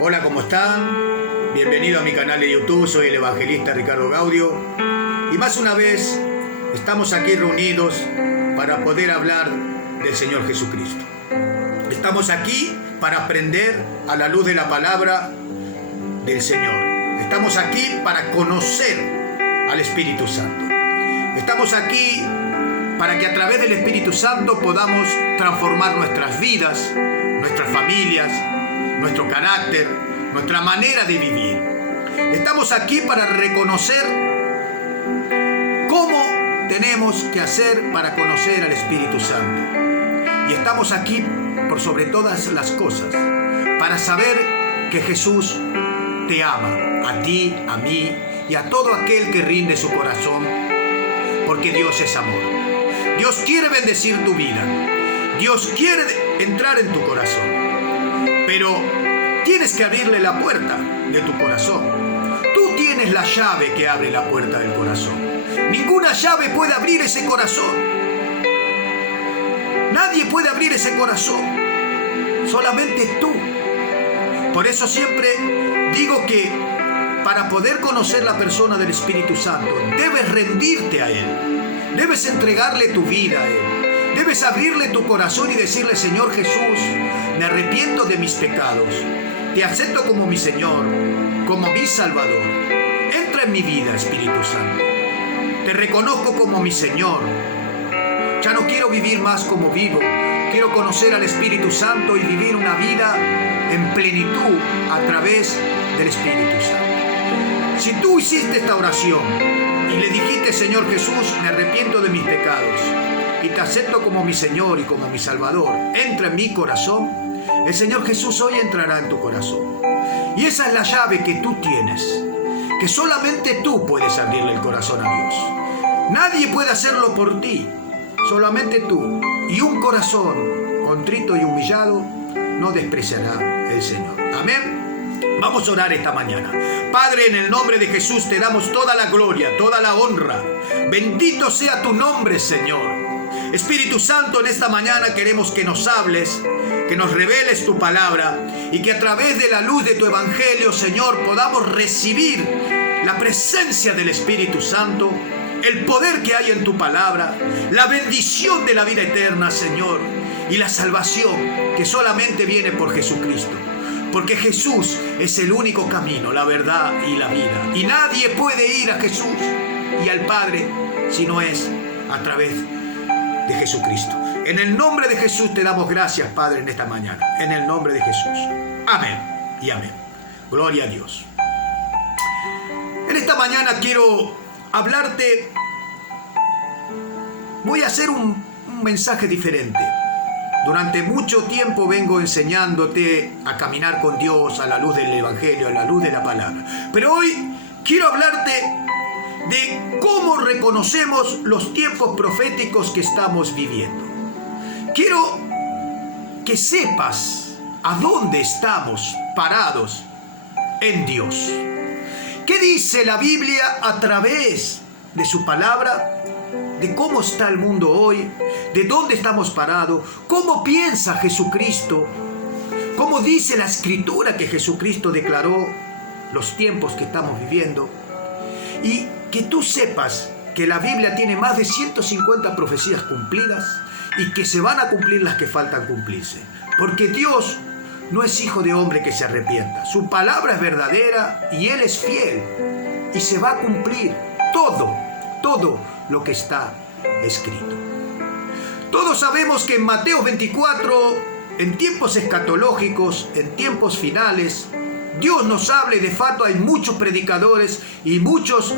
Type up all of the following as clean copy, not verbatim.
Hola, ¿cómo están? Bienvenido a mi canal de YouTube, soy el evangelista Ricardo Gaudio. Y más una vez estamos aquí reunidos para poder hablar del Señor Jesucristo. Estamos aquí para aprender a la luz de la palabra del Señor. Estamos aquí para conocer al Espíritu Santo. Estamos aquí para que a través del Espíritu Santo podamos transformar nuestras vidas, nuestras familias, nuestro carácter, nuestra manera de vivir. Estamos aquí para reconocer cómo tenemos que hacer para conocer al Espíritu Santo. Y estamos aquí, por sobre todas las cosas, para saber que Jesús te ama, a ti, a mí y a todo aquel que rinde su corazón, porque Dios es amor. Dios quiere bendecir tu vida. Dios quiere entrar en tu corazón. Pero tienes que abrirle la puerta de tu corazón. Tú tienes la llave que abre la puerta del corazón. Ninguna llave puede abrir ese corazón. Nadie puede abrir ese corazón. Solamente tú. Por eso siempre digo que para poder conocer la persona del Espíritu Santo, debes rendirte a Él. Debes entregarle tu vida a Él. Debes abrirle tu corazón y decirle: Señor Jesús, me arrepiento de mis pecados. Te acepto como mi Señor, como mi Salvador. Entra en mi vida, Espíritu Santo. Te reconozco como mi Señor. Ya no quiero vivir más como vivo. Quiero conocer al Espíritu Santo y vivir una vida en plenitud a través del Espíritu Santo. Si tú hiciste esta oración y le dijiste: Señor Jesús, me arrepiento de mis pecados y te acepto como mi Señor y como mi Salvador, entra en mi corazón, el Señor Jesús hoy entrará en tu corazón. Y esa es la llave que tú tienes, que solamente tú puedes abrirle el corazón a Dios. Nadie puede hacerlo por ti, solamente tú. Y un corazón contrito y humillado no despreciará el Señor. Amén. Vamos a orar esta mañana. Padre, en el nombre de Jesús te damos toda la gloria, toda la honra. Bendito sea tu nombre, Señor. Espíritu Santo, en esta mañana queremos que nos hables, que nos reveles tu palabra y que a través de la luz de tu evangelio, Señor, podamos recibir la presencia del Espíritu Santo, el poder que hay en tu palabra, la bendición de la vida eterna, Señor, y la salvación que solamente viene por Jesucristo. Porque Jesús es el único camino, la verdad y la vida. Y nadie puede ir a Jesús y al Padre si no es a través de Jesucristo. En el nombre de Jesús te damos gracias, Padre, en esta mañana. En el nombre de Jesús. Amén y amén. Gloria a Dios. En esta mañana quiero hablarte. Voy a hacer un mensaje diferente. Durante mucho tiempo vengo enseñándote a caminar con Dios a la luz del Evangelio, a la luz de la palabra. Pero hoy quiero hablarte de cómo reconocemos los tiempos proféticos que estamos viviendo. Quiero que sepas a dónde estamos parados en Dios. ¿Qué dice la Biblia a través de su palabra? De cómo está el mundo hoy, de dónde estamos parados, cómo piensa Jesucristo, cómo dice la Escritura que Jesucristo declaró los tiempos que estamos viviendo. Y que tú sepas que la Biblia tiene más de 150 profecías cumplidas y que se van a cumplir las que faltan cumplirse. Porque Dios no es hijo de hombre que se arrepienta. Su palabra es verdadera y Él es fiel. Y se va a cumplir todo lo que está escrito. Todos sabemos que en Mateo 24, en tiempos escatológicos, en tiempos finales, Dios nos habla y de fato hay muchos predicadores y muchos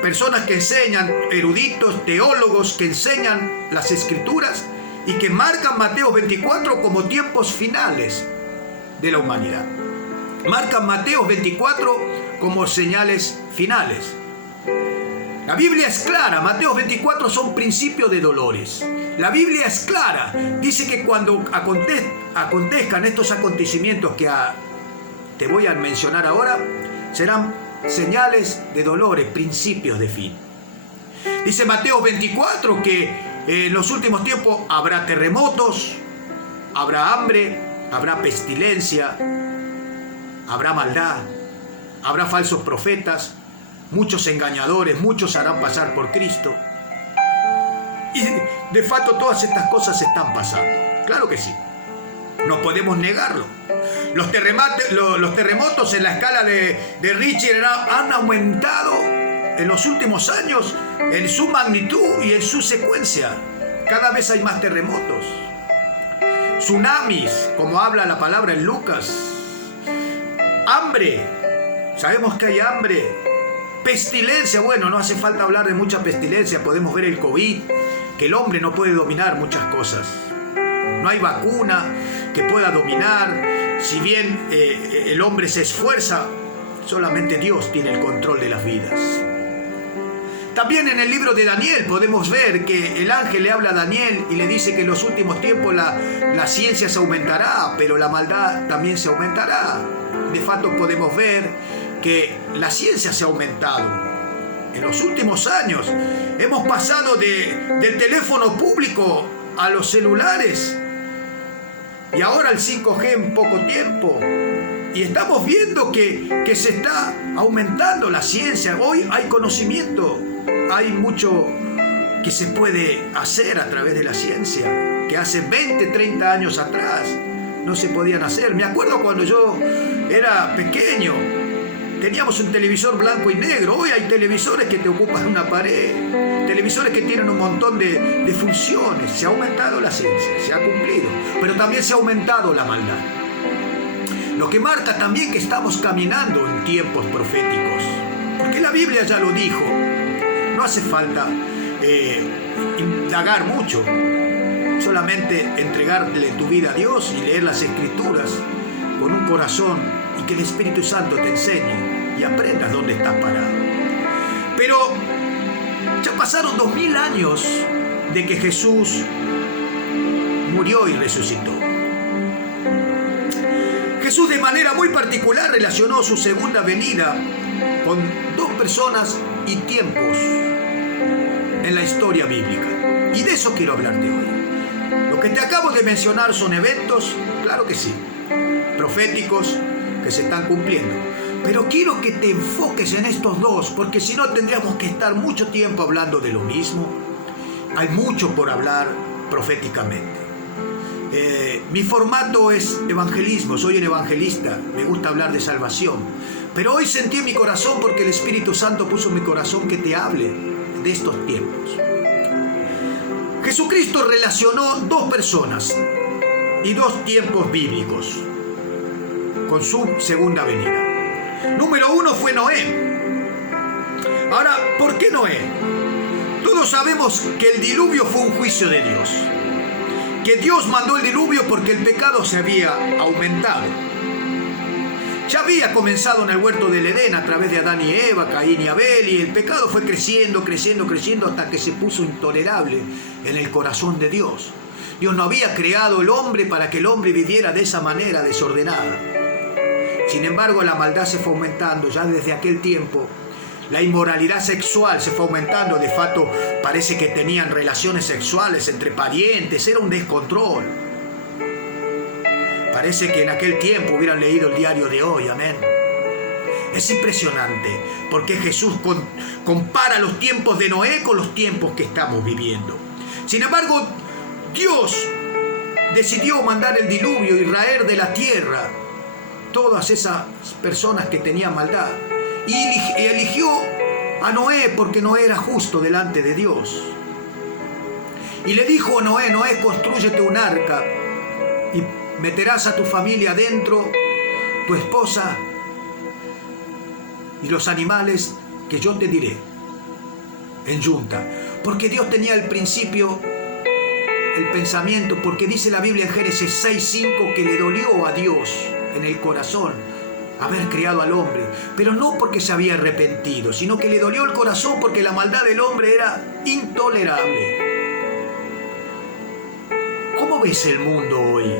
personas que enseñan, eruditos, teólogos que enseñan las Escrituras y que marcan Mateo 24 como tiempos finales de la humanidad. Marcan Mateo 24 como señales finales. La Biblia es clara, Mateo 24 son principios de dolores. La Biblia es clara, dice que cuando acontezcan estos acontecimientos que te voy a mencionar ahora, serán señales de dolores, principios de fin. Dice Mateo 24 que en los últimos tiempos habrá terremotos, habrá hambre, habrá pestilencia, habrá maldad, habrá falsos profetas, muchos engañadores, muchos harán pasar por Cristo. Y de facto todas estas cosas están pasando. Claro que sí. No podemos negarlo. Los terremotos en la escala de Richter han aumentado en los últimos años en su magnitud y en su secuencia. Cada vez hay más terremotos. Tsunamis, como habla la palabra en Lucas. Hambre. Sabemos que hay hambre. Pestilencia. Bueno, no hace falta hablar de mucha pestilencia. Podemos ver el COVID, que el hombre no puede dominar muchas cosas. No hay vacuna que pueda dominar. Si bien el hombre se esfuerza, solamente Dios tiene el control de las vidas. También en el libro de Daniel podemos ver que el ángel le habla a Daniel y le dice que en los últimos tiempos la ciencia se aumentará, pero la maldad también se aumentará. De facto podemos ver que la ciencia se ha aumentado. En los últimos años hemos pasado del teléfono público a los celulares y ahora el 5G en poco tiempo. Y estamos viendo que se está aumentando la ciencia. Hoy hay conocimiento, hay mucho que se puede hacer a través de la ciencia, que hace 20, 30 años atrás no se podían hacer. Me acuerdo cuando yo era pequeño, teníamos un televisor blanco y negro. Hoy hay televisores que te ocupan una pared, televisores que tienen un montón de funciones. Se ha aumentado la ciencia, se ha cumplido, pero también se ha aumentado la maldad. Lo que marca también que estamos caminando en tiempos proféticos, porque la Biblia ya lo dijo. No hace falta indagar mucho, solamente entregarle tu vida a Dios y leer las Escrituras con un corazón y que el Espíritu Santo te enseñe y aprendas dónde estás parado. Pero ya pasaron 2000 años de que Jesús murió y resucitó. Jesús de manera muy particular relacionó su segunda venida con dos personas y tiempos en la historia bíblica. Y de eso quiero hablarte hoy. Lo que te acabo de mencionar son eventos, claro que sí, proféticos que se están cumpliendo. Pero quiero que te enfoques en estos dos, porque si no tendríamos que estar mucho tiempo hablando de lo mismo. Hay mucho por hablar proféticamente. Mi formato es evangelismo, soy un evangelista, me gusta hablar de salvación. Pero hoy sentí en mi corazón, porque el Espíritu Santo puso en mi corazón, que te hable de estos tiempos. Jesucristo relacionó dos personas y dos tiempos bíblicos con su segunda venida. Número uno fue Noé. Ahora, ¿por qué Noé? Todos sabemos que el diluvio fue un juicio de Dios. Que Dios mandó el diluvio porque el pecado se había aumentado. Ya había comenzado en el huerto del Edén a través de Adán y Eva, Caín y Abel, y el pecado fue creciendo hasta que se puso intolerable en el corazón de Dios. Dios no había creado el hombre para que el hombre viviera de esa manera desordenada. Sin embargo, la maldad se fue aumentando ya desde aquel tiempo. La inmoralidad sexual se fue aumentando. De facto, parece que tenían relaciones sexuales entre parientes. Era un descontrol. Parece que en aquel tiempo hubieran leído el diario de hoy. Amén. Es impresionante, porque Jesús compara los tiempos de Noé con los tiempos que estamos viviendo. Sin embargo, Dios decidió mandar el diluvio y raer de la tierra todas esas personas que tenían maldad. Y eligió a Noé porque Noé era justo delante de Dios. Y le dijo a Noé: Noé, constrúyete un arca y meterás a tu familia dentro, tu esposa y los animales que yo te diré, en yunta. Porque Dios tenía el principio, el pensamiento, porque dice la Biblia en Génesis 6:5 que le dolió a Dios en el corazón haber creado al hombre, pero no porque se había arrepentido, sino que le dolió el corazón porque la maldad del hombre era intolerable. ¿Cómo ves el mundo hoy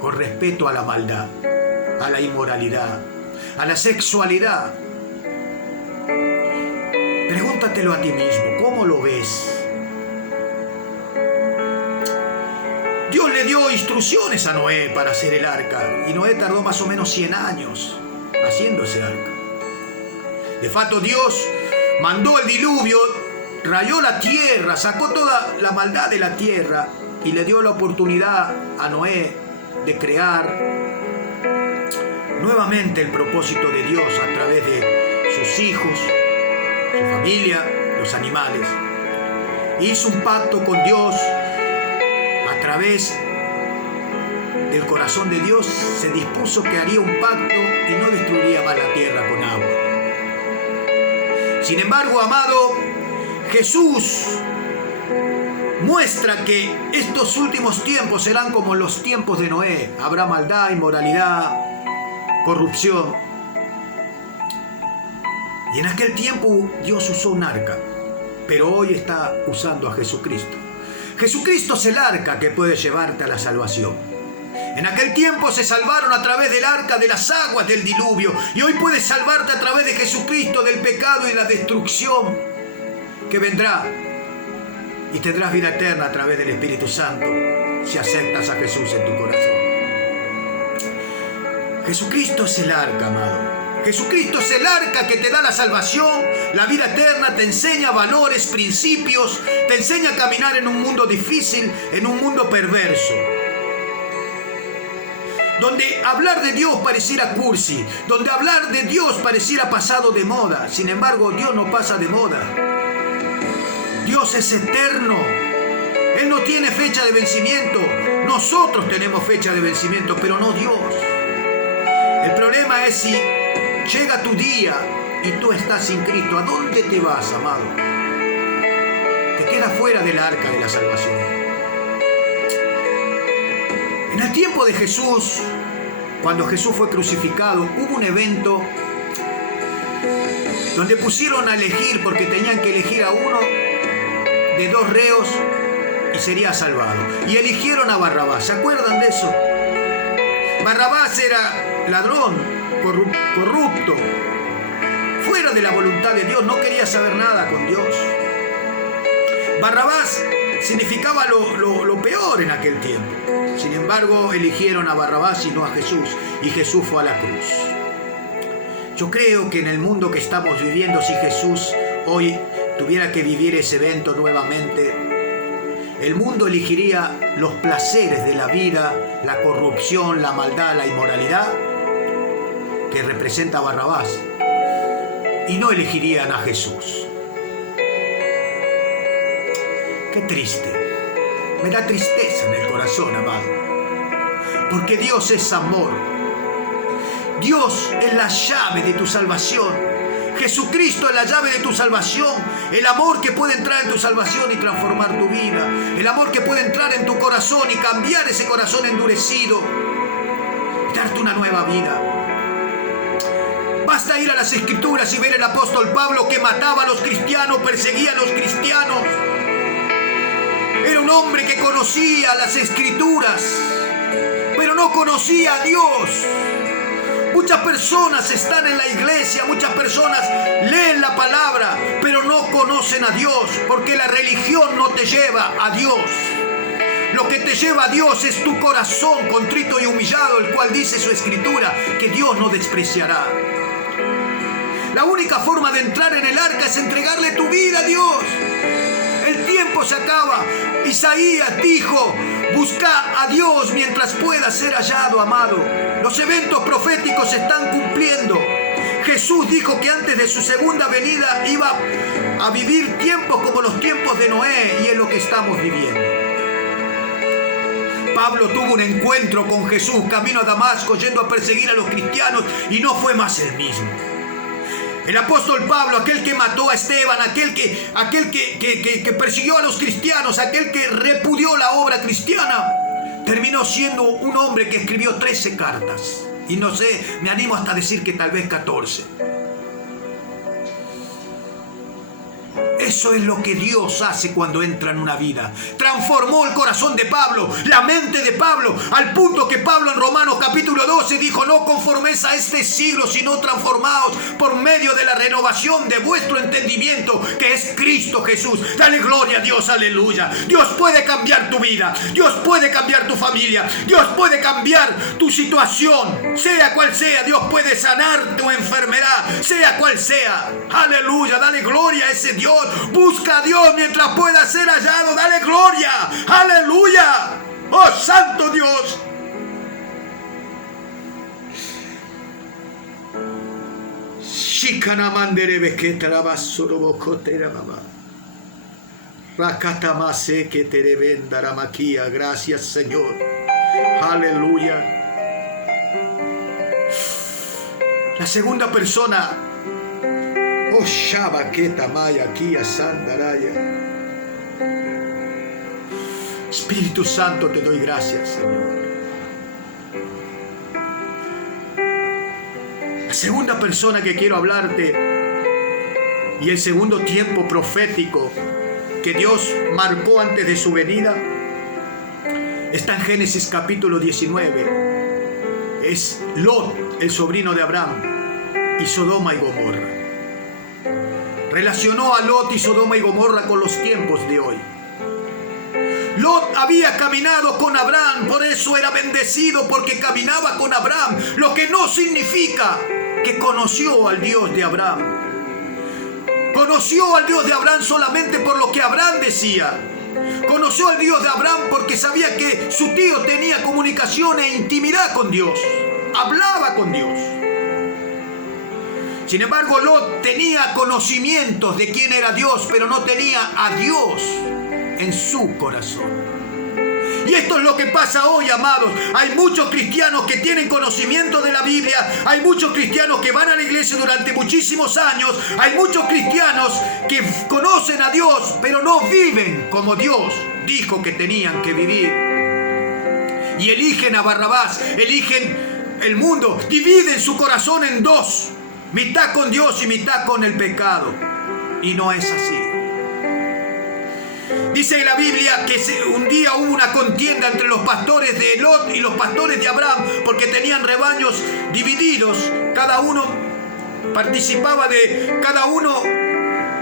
con respecto a la maldad, a la inmoralidad, a la sexualidad? Pregúntatelo a ti mismo, ¿cómo lo ves? Dios le dio instrucciones a Noé para hacer el arca. Y Noé tardó más o menos 100 años haciendo ese arca. De facto, Dios mandó el diluvio, rayó la tierra, sacó toda la maldad de la tierra y le dio la oportunidad a Noé de crear nuevamente el propósito de Dios a través de sus hijos, su familia, los animales. Hizo un pacto con Dios a través del corazón de Dios. Se dispuso que haría un pacto y no destruiría más la tierra con agua. Sin embargo, amado, Jesús muestra que estos últimos tiempos serán como los tiempos de Noé. Habrá maldad, inmoralidad, corrupción. Y en aquel tiempo Dios usó un arca, pero hoy está usando a Jesucristo. Jesucristo es el arca que puede llevarte a la salvación. En aquel tiempo se salvaron a través del arca de las aguas del diluvio, y hoy puedes salvarte a través de Jesucristo del pecado y la destrucción que vendrá, y tendrás vida eterna a través del Espíritu Santo si aceptas a Jesús en tu corazón. Jesucristo es el arca, amado. Jesucristo es el arca que te da la salvación, la vida eterna, te enseña valores, principios, te enseña a caminar en un mundo difícil, en un mundo perverso, donde hablar de Dios pareciera cursi, donde hablar de Dios pareciera pasado de moda. Sin embargo, Dios no pasa de moda. Dios es eterno. Él no tiene fecha de vencimiento. Nosotros tenemos fecha de vencimiento, pero no Dios. El problema es si llega tu día y tú estás sin Cristo. ¿A dónde te vas, amado? Te quedas fuera del arca de la salvación. En el tiempo de Jesús, cuando Jesús fue crucificado, hubo un evento donde pusieron a elegir, porque tenían que elegir a uno de 2 reos y sería salvado. Y eligieron a Barrabás. ¿Se acuerdan de eso? Barrabás era ladrón, corrupto, fuera de la voluntad de Dios, no quería saber nada con Dios. Barrabás significaba lo peor en aquel tiempo. Sin embargo, eligieron a Barrabás y no a Jesús, y Jesús fue a la cruz. Yo creo que en el mundo que estamos viviendo, si Jesús hoy tuviera que vivir ese evento nuevamente, el mundo elegiría los placeres de la vida, la corrupción, la maldad, la inmoralidad que representa a Barrabás, y no elegirían a Jesús. Qué triste. Me da tristeza en el corazón, amado, porque Dios es amor. Dios es la llave de tu salvación. Jesucristo es la llave de tu salvación. El amor que puede entrar en tu salvación y transformar tu vida. El amor que puede entrar en tu corazón y cambiar ese corazón endurecido y darte una nueva vida. Basta ir a las Escrituras y ver el apóstol Pablo, que mataba a los cristianos, perseguía a los cristianos. Era un hombre que conocía las Escrituras, pero no conocía a Dios. Muchas personas están en la iglesia, muchas personas leen la palabra, pero no conocen a Dios, porque la religión no te lleva a Dios. Lo que te lleva a Dios es tu corazón contrito y humillado, el cual dice su Escritura que Dios no despreciará. La única forma de entrar en el arca es entregarle tu vida a Dios. El tiempo se acaba. Isaías dijo: busca a Dios mientras pueda ser hallado, amado. Los eventos proféticos se están cumpliendo. Jesús dijo que antes de su segunda venida iba a vivir tiempos como los tiempos de Noé, y es lo que estamos viviendo. Pablo tuvo un encuentro con Jesús camino a Damasco, yendo a perseguir a los cristianos, y no fue más el mismo. El apóstol Pablo, aquel que mató a Esteban, aquel que persiguió a los cristianos, aquel que repudió la obra cristiana, terminó siendo un hombre que escribió 13 cartas. Y no sé, me animo hasta a decir que tal vez 14. Eso es lo que Dios hace cuando entra en una vida. Transformó el corazón de Pablo, la mente de Pablo, al punto que Pablo en Romanos capítulo 12 dijo: no conforméis a este siglo, sino transformaos por medio de la renovación de vuestro entendimiento, que es Cristo Jesús. Dale gloria a Dios, aleluya. Dios puede cambiar tu vida, Dios puede cambiar tu familia, Dios puede cambiar tu situación, sea cual sea. Dios puede sanar tu enfermedad, sea cual sea. Aleluya, dale gloria a ese Dios. Busca a Dios mientras pueda ser hallado. Dale gloria. Aleluya. Oh, santo Dios. Gracias, Señor. Aleluya. La segunda persona, oh Shabaketa Maya Kia Sandaraya. Espíritu Santo, te doy gracias, Señor. La segunda persona que quiero hablarte, y el segundo tiempo profético que Dios marcó antes de su venida, está en Génesis capítulo 19. Es Lot, el sobrino de Abraham, y Sodoma y Gomorra. Relacionó a Lot y Sodoma y Gomorra con los tiempos de hoy. Lot había caminado con Abraham, por eso era bendecido, porque caminaba con Abraham, lo que no significa que conoció al Dios de Abraham. Conoció al Dios de Abraham solamente por lo que Abraham decía. Conoció al Dios de Abraham porque sabía que su tío tenía comunicación e intimidad con Dios. Hablaba con Dios. Sin embargo, Lot tenía conocimientos de quién era Dios, pero no tenía a Dios en su corazón. Y esto es lo que pasa hoy, amados. Hay muchos cristianos que tienen conocimiento de la Biblia. Hay muchos cristianos que van a la iglesia durante muchísimos años. Hay muchos cristianos que conocen a Dios, pero no viven como Dios dijo que tenían que vivir. Y eligen a Barrabás, eligen el mundo, dividen su corazón en dos: mitad con Dios y mitad con el pecado. Y no es así. Dice en la Biblia que un día hubo una contienda entre los pastores de Lot y los pastores de Abraham, porque tenían rebaños divididos. Cada uno participaba cada uno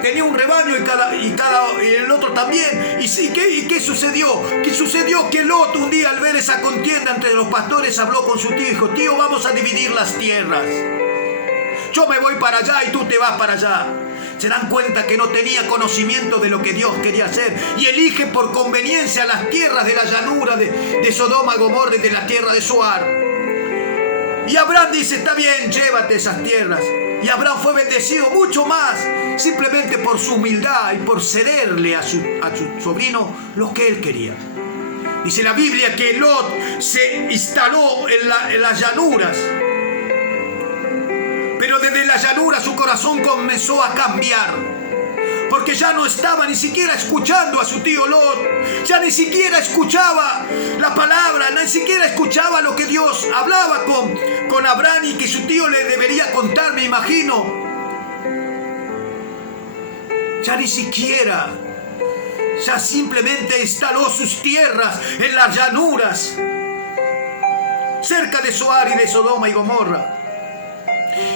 tenía un rebaño y el otro también. ¿Y qué sucedió? ¿Qué sucedió? Que Lot un día, al ver esa contienda entre los pastores, habló con su tío y dijo: tío, vamos a dividir las tierras. Yo me voy para allá y tú te vas para allá. Se dan cuenta que no tenía conocimiento de lo que Dios quería hacer, y elige por conveniencia las tierras de la llanura de Sodoma, Gomorra y de la tierra de Zoar. Y Abraham dice: está bien, llévate esas tierras. Y Abraham fue bendecido mucho más, simplemente por su humildad y por cederle a su sobrino lo que él quería. Dice la Biblia que Lot se instaló en las llanuras. Pero desde la llanura su corazón comenzó a cambiar, porque ya no estaba ni siquiera escuchando a su tío Lot, ya ni siquiera escuchaba la palabra, ni siquiera escuchaba lo que Dios hablaba con Abraham y que su tío le debería contar, me imagino. Ya ni siquiera, ya simplemente instaló sus tierras en las llanuras, cerca de Zoar y de Sodoma y Gomorra.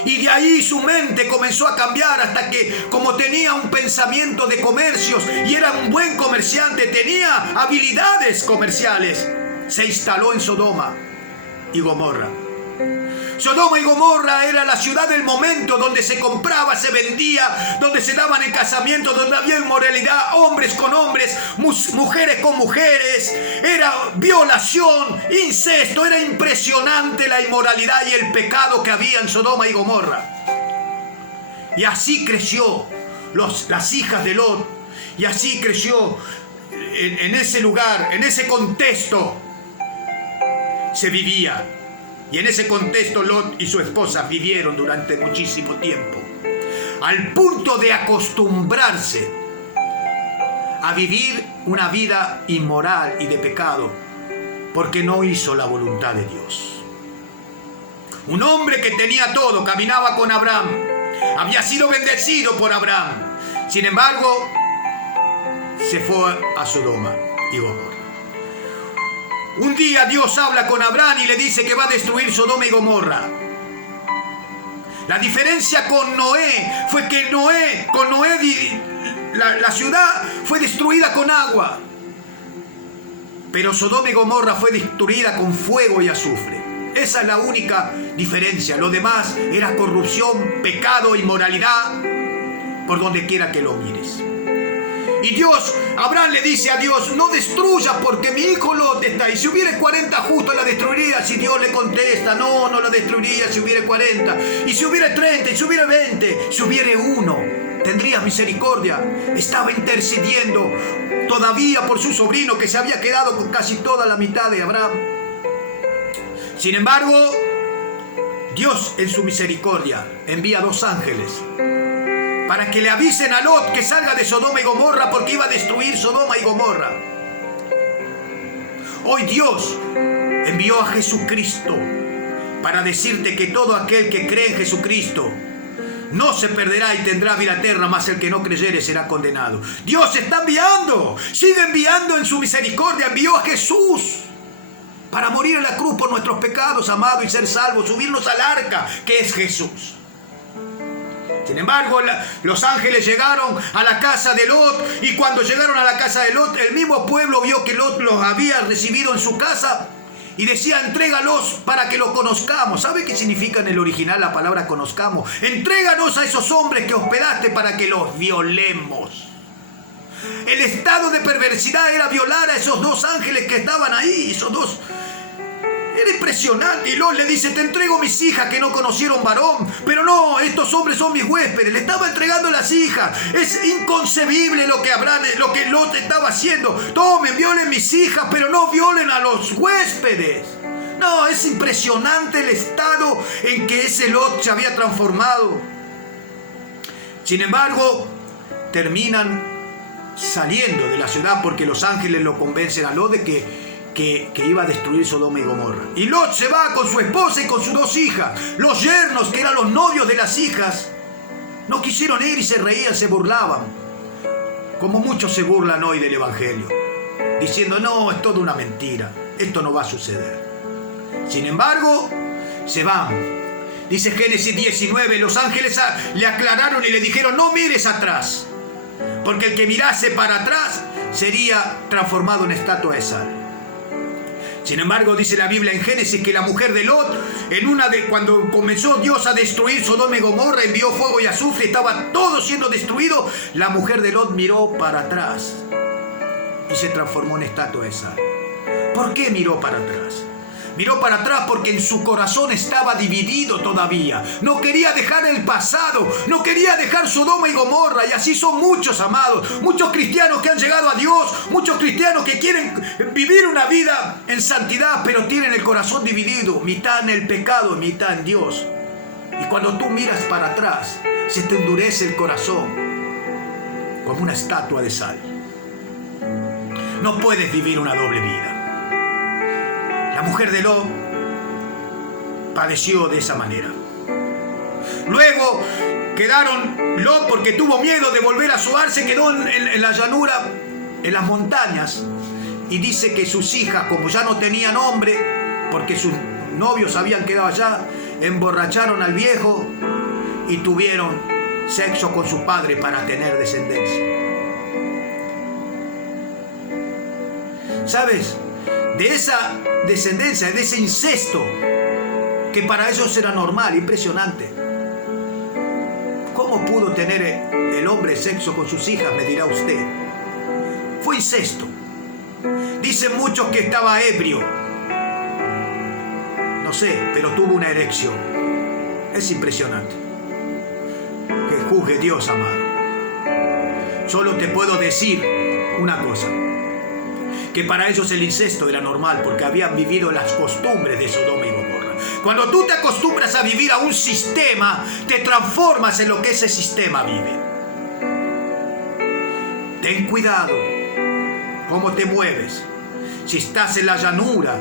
Y de ahí su mente comenzó a cambiar, hasta que, como tenía un pensamiento de comercios y era un buen comerciante, tenía habilidades comerciales, se instaló en Sodoma y Gomorra. Sodoma y Gomorra era la ciudad del momento, donde se compraba, se vendía, donde se daban en casamiento, donde había inmoralidad, hombres con hombres, mujeres con mujeres, era violación, incesto. Era impresionante la inmoralidad y el pecado que había en Sodoma y Gomorra. Y así creció las hijas de Lot, y así creció en ese lugar, en ese contexto se vivía. Y en ese contexto Lot y su esposa vivieron durante muchísimo tiempo, al punto de acostumbrarse a vivir una vida inmoral y de pecado, porque no hizo la voluntad de Dios. Un hombre que tenía todo, caminaba con Abraham, había sido bendecido por Abraham. Sin embargo, se fue a Sodoma y Gomorra. Un día Dios habla con Abraham y le dice que va a destruir Sodoma y Gomorra. La diferencia con Noé fue que con Noé la ciudad fue destruida con agua, pero Sodoma y Gomorra fue destruida con fuego y azufre. Esa es la única diferencia. Lo demás era corrupción, pecado, inmoralidad, por donde quiera que lo mires. Y Abraham le dice a Dios: no destruyas porque mi hijo Lot está ahí. Si hubiera 40 justos la destruiría. Si Dios le contesta: no la destruiría si hubiera 40. Y si hubiera 30, y si hubiera 20, si hubiera 1, tendrías misericordia. Estaba intercediendo todavía por su sobrino que se había quedado con casi toda la mitad de Abraham. Sin embargo, Dios en su misericordia envía 2 ángeles para que le avisen a Lot que salga de Sodoma y Gomorra, porque iba a destruir Sodoma y Gomorra. Hoy Dios envió a Jesucristo para decirte que todo aquel que cree en Jesucristo no se perderá y tendrá vida eterna, mas el que no creyere será condenado. Dios está enviando, sigue enviando en su misericordia. Envió a Jesús para morir en la cruz por nuestros pecados, amado, y ser salvos, subirnos al arca que es Jesús. Sin embargo, los ángeles llegaron a la casa de Lot, y cuando llegaron a la casa de Lot, el mismo pueblo vio que Lot los había recibido en su casa y decía: entrégalos para que los conozcamos. ¿Sabe qué significa en el original la palabra conozcamos? Entréganos a esos hombres que hospedaste para que los violemos. El estado de perversidad era violar a esos 2 ángeles que estaban ahí, esos 2. Era impresionante. Y Lot le dice: te entrego mis hijas que no conocieron varón. Pero no, estos hombres son mis huéspedes. Le estaba entregando las hijas. Es inconcebible lo que Lot estaba haciendo. Tomen, violen mis hijas, pero no violen a los huéspedes. No, es impresionante el estado en que ese Lot se había transformado. Sin embargo, terminan saliendo de la ciudad porque los ángeles lo convencen a Lot de que iba a destruir Sodoma y Gomorra. Y Lot se va con su esposa y con sus 2 hijas. Los yernos, que eran los novios de las hijas, no quisieron ir y se reían, se burlaban, como muchos se burlan hoy del Evangelio, diciendo: no, es toda una mentira, esto no va a suceder. Sin embargo, se van. Dice Génesis 19, los ángeles le aclararon y le dijeron: no mires atrás, porque el que mirase para atrás sería transformado en estatua de sal. Sin embargo, dice la Biblia en Génesis que la mujer de Lot, cuando comenzó Dios a destruir Sodoma y Gomorra, envió fuego y azufre, estaba todo siendo destruido, la mujer de Lot miró para atrás y se transformó en estatua de sal. ¿Por qué miró para atrás? Miró para atrás porque en su corazón estaba dividido todavía. No quería dejar el pasado, no quería dejar Sodoma y Gomorra. Y así son muchos, amados. Muchos cristianos que han llegado a Dios, muchos cristianos que quieren vivir una vida en santidad, pero tienen el corazón dividido, mitad en el pecado, mitad en Dios. Y cuando tú miras para atrás, se te endurece el corazón como una estatua de sal. No puedes vivir una doble vida. La mujer de Lot padeció de esa manera. Luego quedaron Lot, porque tuvo miedo de volver a su hogar, se quedó en la llanura, en las montañas, y dice que sus hijas, como ya no tenían hombre, porque sus novios habían quedado allá, emborracharon al viejo y tuvieron sexo con su padre para tener descendencia. ¿Sabes? De esa descendencia, de ese incesto, que para ellos era normal, impresionante. ¿Cómo pudo tener el hombre sexo con sus hijas? Me dirá usted. Fue incesto. Dicen muchos que estaba ebrio. No sé, pero tuvo una erección. Es impresionante. Que juzgue Dios, amado. Solo te puedo decir una cosa: que para ellos el incesto era normal, porque habían vivido las costumbres de Sodoma y Gomorra. Cuando tú te acostumbras a vivir a un sistema, te transformas en lo que ese sistema vive. Ten cuidado cómo te mueves. Si estás en la llanura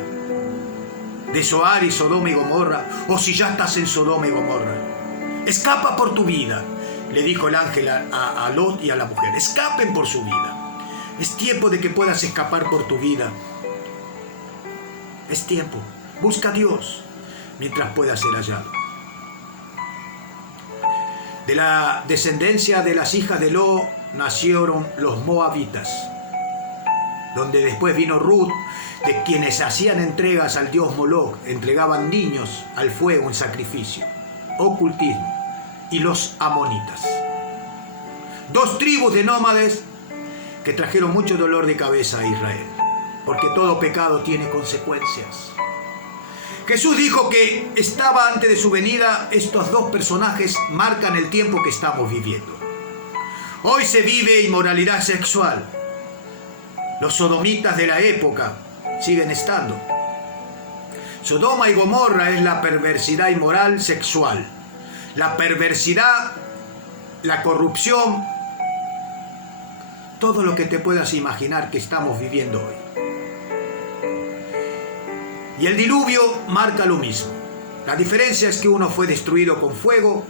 de Zoar y Sodoma y Gomorra, o si ya estás en Sodoma y Gomorra, escapa por tu vida. Le dijo el ángel a Lot y a la mujer: escapen por su vida. Es tiempo de que puedas escapar por tu vida. Es tiempo. Busca a Dios mientras pueda ser hallado. De la descendencia de las hijas de Lot nacieron los moabitas, donde después vino Ruth, de quienes hacían entregas al dios Moloch, entregaban niños al fuego en sacrificio, ocultismo, y los amonitas. Dos tribus de nómades que trajeron mucho dolor de cabeza a Israel, porque todo pecado tiene consecuencias. Jesús dijo que estaba antes de su venida. Estos dos personajes marcan el tiempo que estamos viviendo. Hoy se vive inmoralidad sexual. Los sodomitas de la época siguen estando. Sodoma y Gomorra es la perversidad inmoral sexual. La perversidad, la corrupción, todo lo que te puedas imaginar que estamos viviendo hoy. Y el diluvio marca lo mismo. La diferencia es que uno fue destruido con fuego,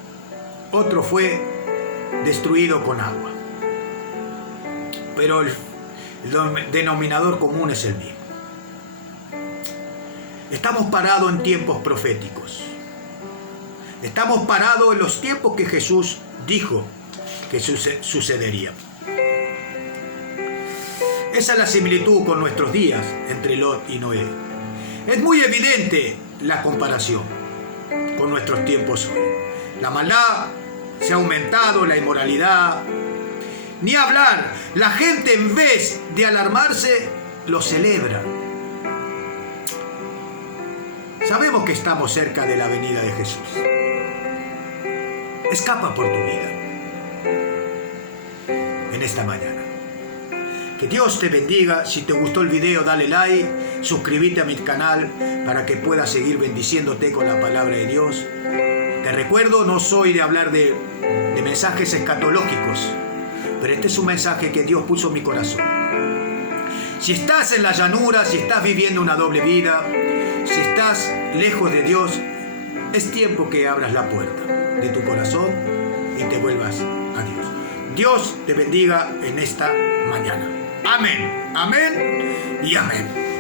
otro fue destruido con agua. Pero el denominador común es el mismo. Estamos parados en tiempos proféticos. Estamos parados en los tiempos que Jesús dijo que sucedería. Esa es la similitud con nuestros días entre Lot y Noé. Es muy evidente la comparación con nuestros tiempos hoy. La maldad se ha aumentado, la inmoralidad. Ni hablar, la gente en vez de alarmarse, lo celebra. Sabemos que estamos cerca de la venida de Jesús. Escapa por tu vida en esta mañana. Que Dios te bendiga. Si te gustó el video, dale like, suscríbete a mi canal para que puedas seguir bendiciéndote con la palabra de Dios. Te recuerdo, no soy de hablar de mensajes escatológicos, pero este es un mensaje que Dios puso en mi corazón. Si estás en la llanura, si estás viviendo una doble vida, si estás lejos de Dios, es tiempo que abras la puerta de tu corazón y te vuelvas a Dios. Dios te bendiga en esta mañana. Amén, amén y amén.